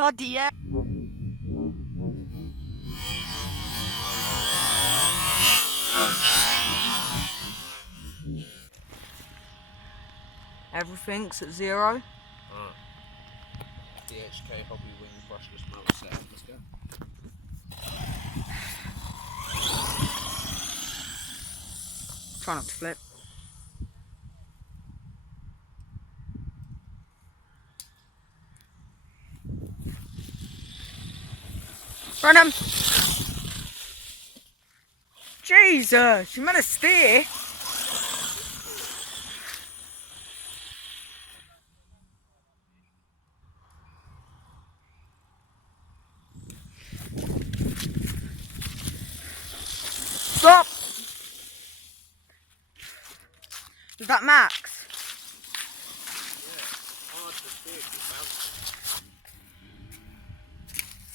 Bloody hell. Everything's at 0. Alright. DHK Hobby Wing Brushless Motor Set. Let's go. Try not to flip. Run him! Jesus, you meant to steer. Stop! Is that max? Yeah, hard to steer because it's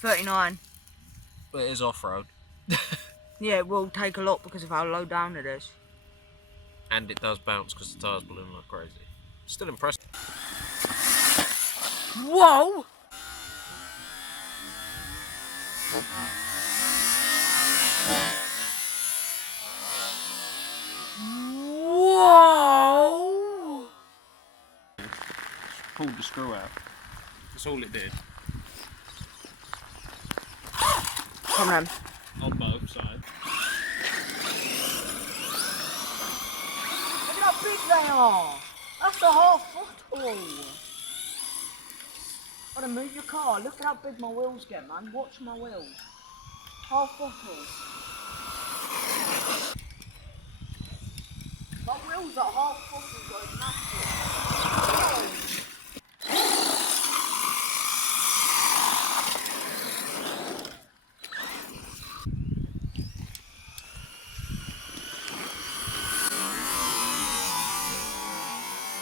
bouncing. 39. But it is off-road. Yeah, it will take a lot because of how low down it is. And it does bounce because the tyres balloon like crazy. Still impressive. Whoa! Whoa! Pulled the screw out. That's all it did. Come on. On both sides. Look at how big they are! That's a half football! Gotta move your car. Look at how big my wheels get, man. Watch my wheels. Half football. My wheels are half football, going massive.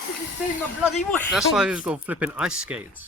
Did you see my bloody wheels? That's like he's got flipping ice skates.